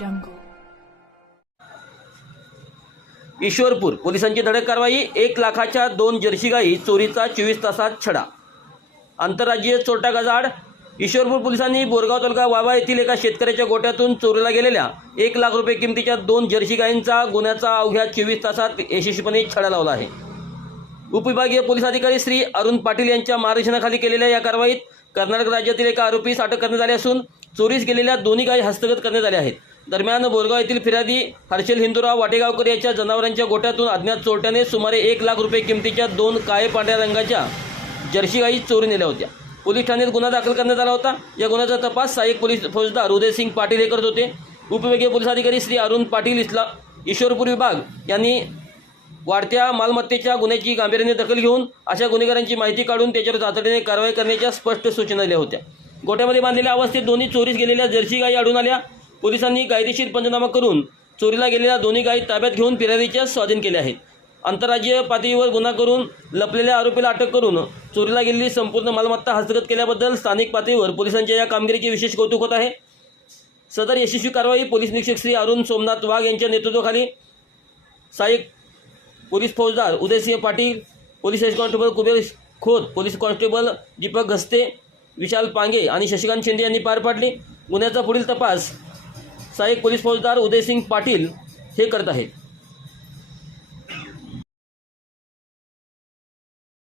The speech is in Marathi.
जंगल ईश्वरपूर पोलिसांची धडक कारवाई एक लाखाच्या दोन जर्सी गाई चोरीचा चोवीस तासात छडा. आंतरराज्यीय चोरटा गजाड ईश्वरपूर पोलिसांनी बोरगाव तालुका वावा येथील एका शेतकऱ्याच्या गोट्यातून चोरीला गेलेल्या एक लाख रुपये किमतीच्या दोन जर्सी गायींचा गुन्ह्याचा अवघ्या चोवीस तासात यशस्वीपणे छडा लावला आहे. उपविभागीय पोलीस अधिकारी श्री अरुण पाटील यांच्या मार्गदर्शनाखाली केलेल्या या कारवाईत कर्नाटक राज्यातील एका आरोपीस अटक करण्यात आली असून चोरीस गेलेल्या दोन्ही गायी हस्तगत करण्यात आल्या आहेत. दरम्यान बोरगाव येथील फिर्यादी हर्षल हिंदुराव वाटेगावकर याच्या जनावरांच्या गोठ्यातून अज्ञात चोरट्याने सुमारे एक लाख रुपये किमतीच्या दोन काळे पांढऱ्या रंगाच्या जर्सी गाई चोरी नेल्या होत्या. पोलीस ठाण्यात गुन्हा दाखल करण्यात आला होता. या गुन्ह्याचा तपास सहाय्यक पोलीस फौजदार उदयसिंग पाटील हे करत होते. उपविभागीय पोलीस अधिकारी श्री अरुण पाटील इस्ला ईश्वरपूर विभाग यांनी वाढत्या मालमत्तेच्या गुन्ह्याची गांभीर्याने दखल घेऊन अशा गुन्हेगारांची माहिती काढून त्याच्यावर तातडीने कारवाई करण्याच्या स्पष्ट सूचना दिल्या होत्या. गोठ्यामध्ये बांधलेल्या अवस्थेत दोन्ही चोरीस गेलेल्या जर्सी गायी आढळून आल्या. पोलिसांनी कायदेशीर पंचनामा करून चोरीला गेलेल्या दोन्ही गायी ताब्यात घेऊन फिर्यादीच्या स्वाधीन केल्या आहेत आंतरराज्यीय पातळीवर गुन्हा करून लपलेल्या आरोपीला अटक करून चोरीला गेलेली संपूर्ण मालमत्ता हस्तगत केल्याबद्दल स्थानिक पातळीवर पोलिसांच्या या कामगिरीचे विशेष कौतुक होत आहे. सदर यशस्वी कारवाई पोलीस निरीक्षक श्री अरुण सोमनाथ वाघ यांच्या नेतृत्वाखाली सहाय्यक पोलीस फौजदार Udaysinh Patil police head constable Kuber Khot police constable Deepak Ghaste Vishal Pange आणि शशिकांत शिंदे यांनी पार पाडली. गुन्ह्याचा पुढील तपास सहाय्यक पोलीस फौजदार उदयसिंग पाटील हे करत आहेत.